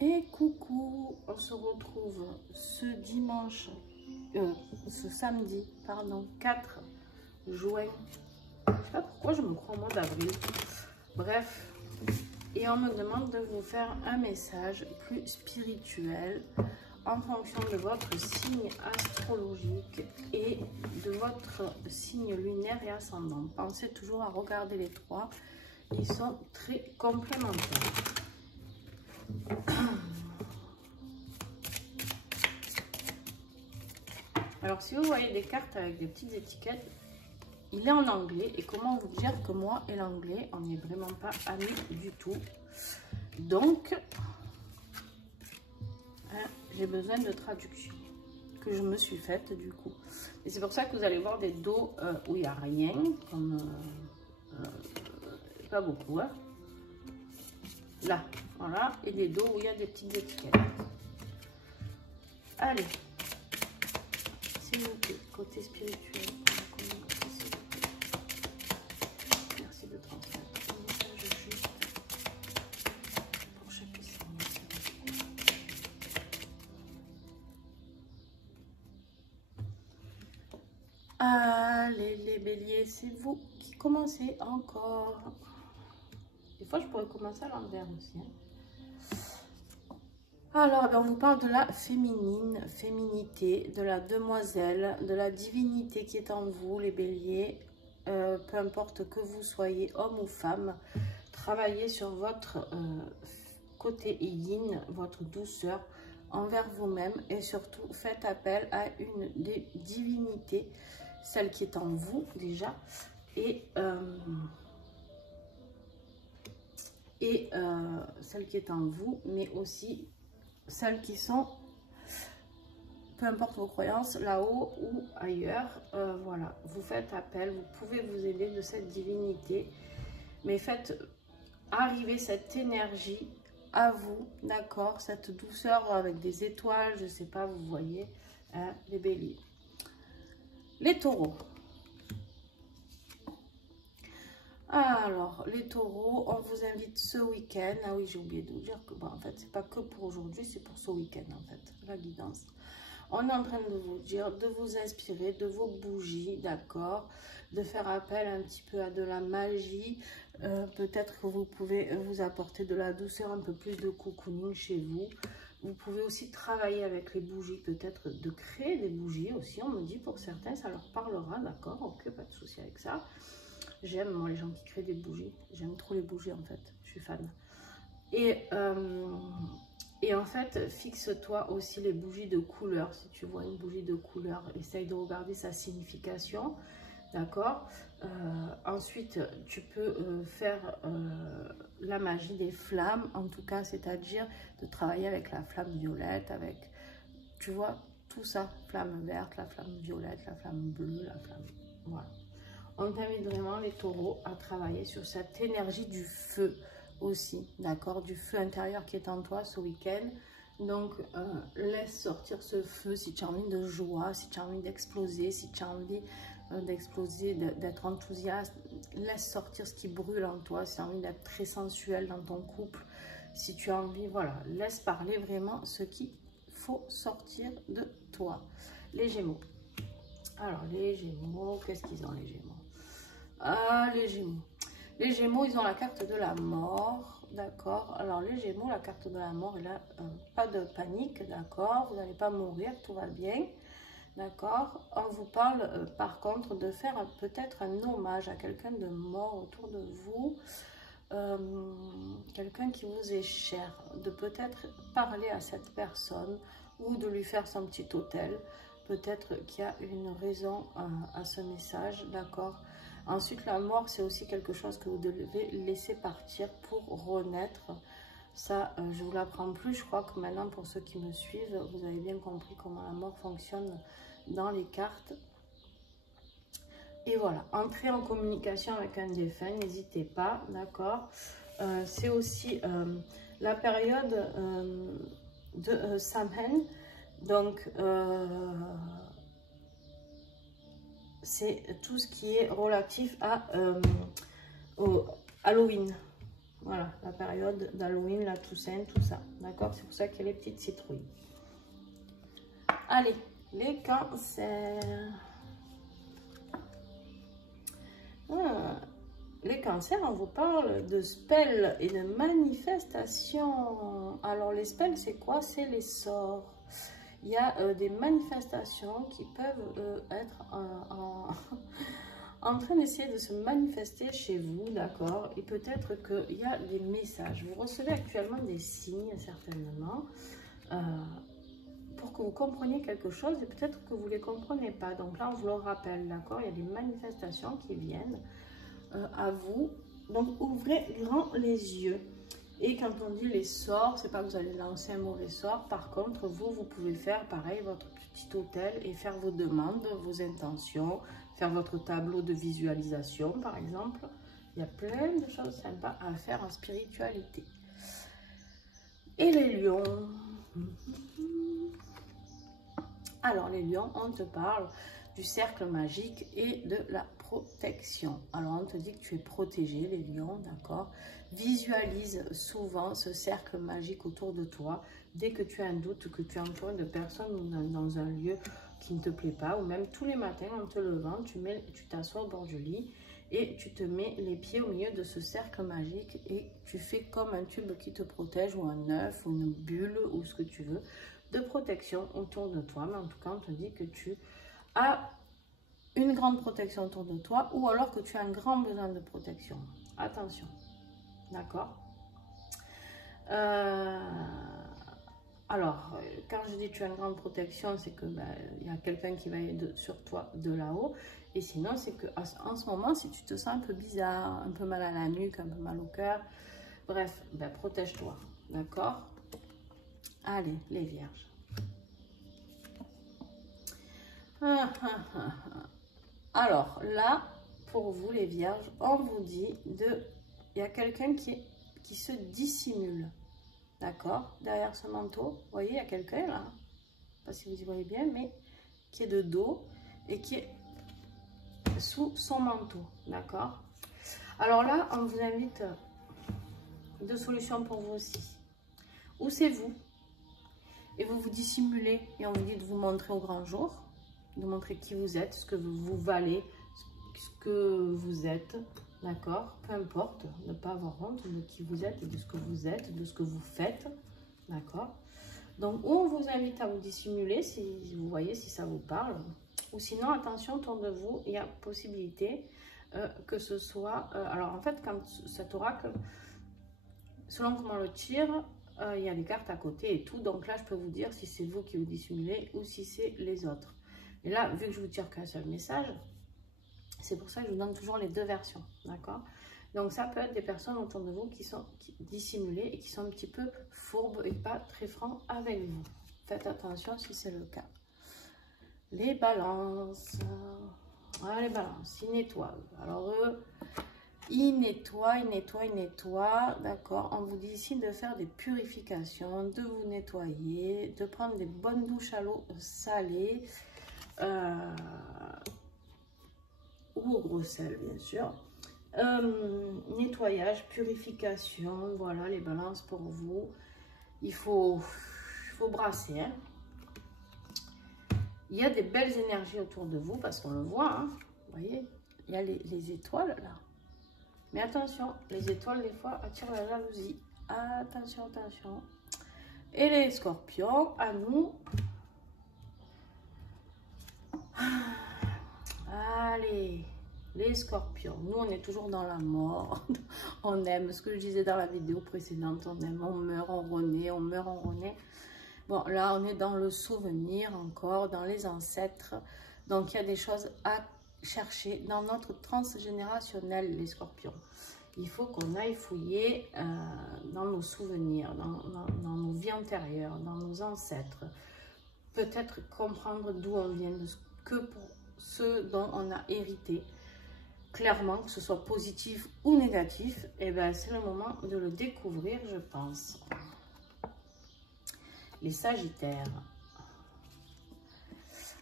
Et coucou, on se retrouve ce dimanche, ce samedi, pardon, 4 juin. Je sais pas pourquoi je me crois au mois d'avril. Bref, et on me demande de vous faire un message plus spirituel en fonction de votre signe astrologique et de votre signe lunaire et ascendant. Pensez toujours à regarder les trois, ils sont très complémentaires. Alors si vous voyez des cartes avec des petites étiquettes, il est en anglais. Et comment vous dire que moi et l'anglais, on n'est vraiment pas amis du tout. Donc, j'ai besoin de traduction que je me suis faite du coup. Et c'est pour ça que vous allez voir des dos où il n'y a rien, comme pas beaucoup. Hein. Là, voilà. Et des dos où il y a des petites étiquettes. Allez. S'il vous plaît, côté spirituel. Merci de transmettre un message juste pour chaque signe. Allez les béliers, c'est vous qui commencez encore. Des fois je pourrais commencer à l'envers aussi. Hein. Alors, on vous parle de la féminité, de la demoiselle, de la divinité qui est en vous, les béliers. Peu importe que vous soyez homme ou femme, travaillez sur votre côté yin, votre douceur envers vous-même et surtout faites appel à une des divinités, celle qui est en vous déjà, et celle qui est en vous, mais aussi celles qui sont, peu importe vos croyances, là-haut ou ailleurs, voilà, vous faites appel, vous pouvez vous aider de cette divinité, mais faites arriver cette énergie à vous, d'accord, cette douceur avec des étoiles, je sais pas, vous voyez, hein, les béliers. Les taureaux. Alors, les taureaux, on vous invite ce week-end. Ah oui, j'ai oublié de vous dire que, bon, en fait, c'est pas que pour aujourd'hui, c'est pour ce week-end, en fait, la guidance. On est en train de vous dire, de vous inspirer de vos bougies, d'accord, de faire appel un petit peu à de la magie. Peut-être que vous pouvez vous apporter de la douceur, un peu plus de cocooning chez vous. Vous pouvez aussi travailler avec les bougies, peut-être de créer des bougies aussi. On me dit pour certains, ça leur parlera, d'accord, ok, pas de souci avec ça. J'aime, moi, les gens qui créent des bougies. J'aime trop les bougies, en fait. Je suis fan. Et en fait, fixe-toi aussi les bougies de couleur. Si tu vois une bougie de couleur, essaye de regarder sa signification. D'accord. Ensuite, tu peux faire la magie des flammes. En tout cas, c'est-à-dire de travailler avec la flamme violette, avec, tu vois, tout ça. Flamme verte, la flamme violette, la flamme bleue, la flamme... Voilà. On t'invite vraiment, les taureaux, à travailler sur cette énergie du feu aussi, d'accord, du feu intérieur qui est en toi ce week-end. Donc, laisse sortir ce feu si tu as envie de joie, si tu as envie d'exploser, si tu as envie d'exploser, d'être enthousiaste. Laisse sortir ce qui brûle en toi, si tu as envie d'être très sensuel dans ton couple, si tu as envie, voilà, laisse parler vraiment ce qu'il faut sortir de toi. Les Gémeaux. Alors, les Gémeaux, qu'est-ce qu'ils ont, les Gémeaux? Ah, les Gémeaux. Les Gémeaux, ils ont la carte de la mort, d'accord. Alors, les Gémeaux, la carte de la mort, il a pas de panique, d'accord. Vous n'allez pas mourir, tout va bien, d'accord. On vous parle, par contre, de faire peut-être un hommage à quelqu'un de mort autour de vous, quelqu'un qui vous est cher, de peut-être parler à cette personne ou de lui faire son petit hôtel. Peut-être qu'il y a une raison à ce message, d'accord. Ensuite, la mort, c'est aussi quelque chose que vous devez laisser partir pour renaître. Ça, je ne vous l'apprends plus. Je crois que maintenant, pour ceux qui me suivent, vous avez bien compris comment la mort fonctionne dans les cartes. Et voilà, entrez en communication avec un défunt, n'hésitez pas, d'accord. C'est aussi la période de Samhain. Donc, c'est tout ce qui est relatif à au Halloween. Voilà, la période d'Halloween, la Toussaint, tout ça. D'accord? C'est pour ça qu'il y a les petites citrouilles. Allez, les cancers. Les cancers, on vous parle de spells et de manifestations. Alors, les spells, c'est quoi? C'est les sorts. Il y a des manifestations qui peuvent être en train d'essayer de se manifester chez vous, d'accord? Et peut-être qu'il y a des messages. Vous recevez actuellement des signes, certainement, pour que vous compreniez quelque chose et peut-être que vous ne les comprenez pas. Donc là, on vous le rappelle, d'accord? Il y a des manifestations qui viennent à vous. Donc, ouvrez grand les yeux. Et quand on dit les sorts, c'est pas que vous allez lancer un mauvais sort. Par contre, vous pouvez faire pareil, votre petit hôtel et faire vos demandes, vos intentions, faire votre tableau de visualisation, par exemple. Il y a plein de choses sympas à faire en spiritualité. Et les lions. Alors, les lions, on te parle du cercle magique et de la protection. Alors, on te dit que tu es protégé, les lions, d'accord? Visualise souvent ce cercle magique autour de toi. Dès que tu as un doute, que tu es entouré de personnes dans un lieu qui ne te plaît pas, ou même tous les matins en te levant, tu t'assois au bord du lit et tu te mets les pieds au milieu de ce cercle magique et tu fais comme un tube qui te protège, ou un œuf, ou une bulle, ou ce que tu veux, de protection autour de toi. Mais en tout cas, on te dit que tu as une grande protection autour de toi, ou alors que tu as un grand besoin de protection. Attention, d'accord? Alors, quand je dis tu as une grande protection, c'est que y a quelqu'un qui va être sur toi de là-haut. Et sinon, c'est que en ce moment, si tu te sens un peu bizarre, un peu mal à la nuque, un peu mal au cœur, bref, protège-toi, d'accord? Allez, les vierges. Alors là, pour vous les vierges, on vous dit il y a quelqu'un qui se dissimule, d'accord? Derrière ce manteau, vous voyez, il y a quelqu'un là, je ne sais pas si vous y voyez bien, mais qui est de dos et qui est sous son manteau, d'accord? Alors là, on vous invite deux solutions pour vous aussi. Ou c'est vous, et vous vous dissimulez et on vous dit de vous montrer au grand jour, de montrer qui vous êtes, ce que vous valez, ce que vous êtes, d'accord? Peu importe, ne pas avoir honte de qui vous êtes et de ce que vous êtes, de ce que vous faites, d'accord? Donc, ou on vous invite à vous dissimuler, si vous voyez, si ça vous parle, ou sinon, attention, autour de vous, il y a possibilité que ce soit... alors, en fait, quand cet oracle, selon comment on le tire, il y a des cartes à côté et tout, donc là, je peux vous dire si c'est vous qui vous dissimulez ou si c'est les autres. Et là, vu que je vous tire qu'un seul message, c'est pour ça que je vous donne toujours les deux versions, d'accord? Donc ça peut être des personnes autour de vous qui sont dissimulées et qui sont un petit peu fourbes et pas très francs avec vous. Faites attention si c'est le cas. Les balances. Ah, les balances, ils nettoient. Alors eux, ils nettoient, d'accord? On vous dit ici de faire des purifications, de vous nettoyer, de prendre des bonnes douches à l'eau salée, ou au gros sel, bien sûr. Nettoyage, purification, voilà les balances pour vous. Il faut brasser, hein. Il y a des belles énergies autour de vous parce qu'on le voit, hein. Vous voyez, il y a les étoiles là. Mais attention, les étoiles des fois attirent la jalousie. Attention, attention. Et les scorpions, à nous. Allez, les scorpions. Nous, on est toujours dans la mort. On aime, ce que je disais dans la vidéo précédente, on aime, on meurt, on renaît, on meurt, on renaît. Bon, là, on est dans le souvenir encore, dans les ancêtres. Donc, il y a des choses à chercher dans notre transgénérationnel, les scorpions. Il faut qu'on aille fouiller dans nos souvenirs, dans nos vies antérieures, dans nos ancêtres. Peut-être comprendre d'où on vient, de ce dont on a hérité. Clairement, que ce soit positif ou négatif, eh ben, c'est le moment de le découvrir, je pense. Les sagittaires.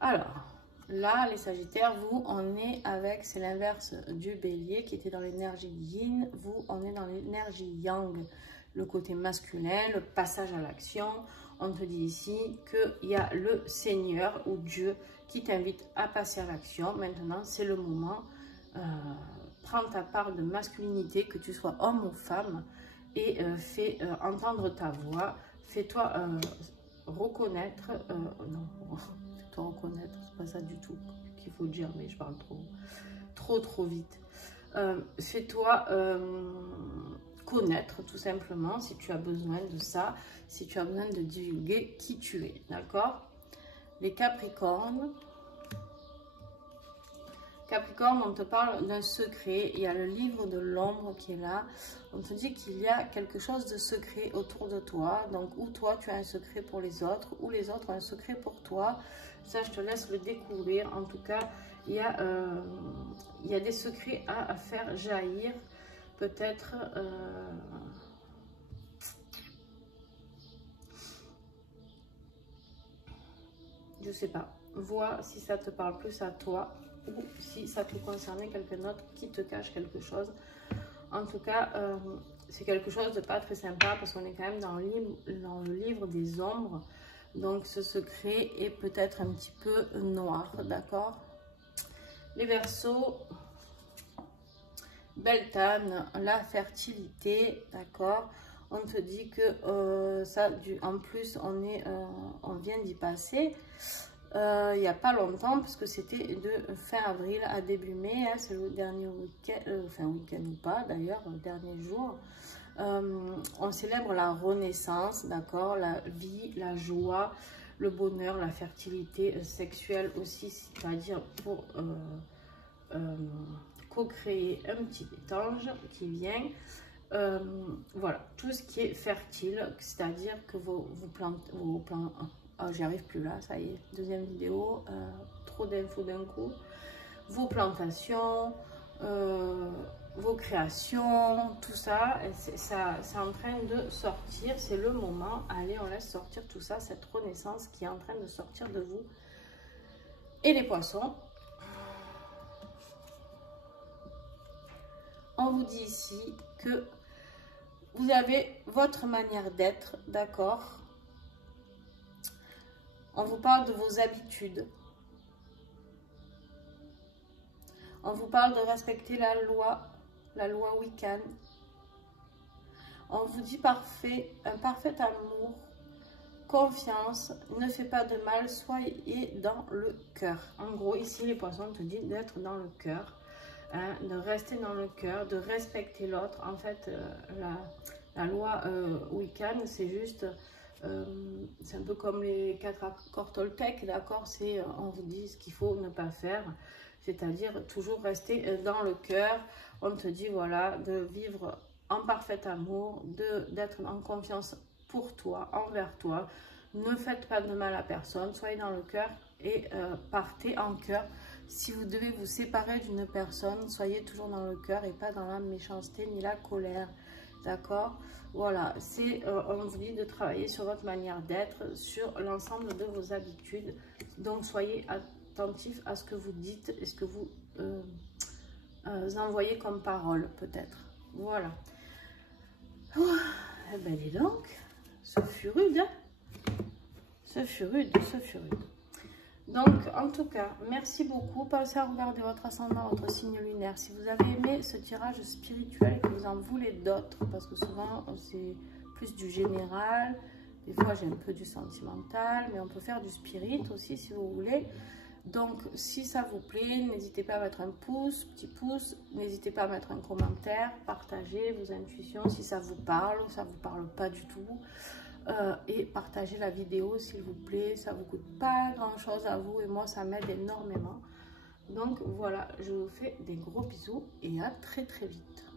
Alors, Là, les Sagittaires, vous, on est avec, c'est l'inverse du Bélier qui était dans l'énergie Yin. Vous, on est dans l'énergie Yang, le côté masculin, le passage à l'action. On te dit ici qu'il y a le Seigneur ou Dieu qui t'invite à passer à l'action. Maintenant, c'est le moment. Prends ta part de masculinité, que tu sois homme ou femme, et fais entendre ta voix. Fais-toi reconnaître. Non, fais-toi reconnaître, c'est pas ça du tout qu'il faut dire, mais je parle trop vite. Fais-toi connaître, tout simplement, si tu as besoin de ça, si tu as besoin de divulguer qui tu es, d'accord? Les Capricornes. Capricorne, on te parle d'un secret. Il y a le livre de l'ombre qui est là. On te dit qu'il y a quelque chose de secret autour de toi. Donc, ou toi, tu as un secret pour les autres, ou les autres ont un secret pour toi. Ça, je te laisse le découvrir. En tout cas, il y a des secrets à faire jaillir. Peut-être... je sais pas. Vois si ça te parle plus à toi, ou si ça peut concerner quelqu'un d'autre qui te cache quelque chose. En tout cas, c'est quelque chose de pas très sympa parce qu'on est quand même dans le livre des ombres. Donc, ce secret est peut-être un petit peu noir, d'accord? Les Verseaux, Beltane, la fertilité, d'accord? On te dit que ça, en plus, on vient d'y passer. Il n'y a pas longtemps, parce que c'était de fin avril à début mai, hein, c'est le dernier week-end, enfin week-end ou pas d'ailleurs, le dernier jour. On célèbre la renaissance, d'accord, la vie, la joie, le bonheur, la fertilité sexuelle aussi, c'est-à-dire pour co-créer un petit ange qui vient. Voilà, tout ce qui est fertile, c'est-à-dire que vos plantes, oh, j'y arrive plus là, ça y est, deuxième vidéo, trop d'infos d'un coup. Vos plantations, vos créations, tout ça, c'est en train de sortir, c'est le moment. Allez, on laisse sortir tout ça, cette renaissance qui est en train de sortir de vous. Et les Poissons, on vous dit ici que vous avez votre manière d'être, d'accord? On vous parle de vos habitudes. On vous parle de respecter la loi Wiccan. On vous dit un parfait amour, confiance, ne fait pas de mal, soyez dans le cœur. En gros, ici, les Poissons te disent d'être dans le cœur, hein, de rester dans le cœur, de respecter l'autre. En fait, la loi Wiccan, c'est juste... c'est un peu comme les 4 accords Toltec, d'accord? C'est on vous dit ce qu'il faut ne pas faire, c'est-à-dire toujours rester dans le cœur. On te dit voilà, de vivre en parfait amour, d'être en confiance pour toi, envers toi. Ne faites pas de mal à personne, soyez dans le cœur et partez en cœur. Si vous devez vous séparer d'une personne, soyez toujours dans le cœur et pas dans la méchanceté ni la colère. D'accord? Voilà, on vous dit de travailler sur votre manière d'être, sur l'ensemble de vos habitudes. Donc, soyez attentifs à ce que vous dites et ce que vous envoyez comme parole, peut-être. Voilà. Oh, eh ben, dis donc, ce fut rude, hein? Ce fut rude, ce fut rude. Donc, en tout cas, merci beaucoup. Pensez à regarder votre ascendant, votre signe lunaire. Si vous avez aimé ce tirage spirituel et que vous en voulez d'autres, parce que souvent, c'est plus du général. Des fois, j'ai un peu du sentimental, mais on peut faire du spirit aussi, si vous voulez. Donc, si ça vous plaît, n'hésitez pas à mettre un pouce, petit pouce. N'hésitez pas à mettre un commentaire, partagez vos intuitions si ça vous parle ou ça ne vous parle pas du tout. Et partagez la vidéo s'il vous plaît, ça vous coûte pas grand chose à vous et moi ça m'aide énormément. Donc voilà, je vous fais des gros bisous et à très vite.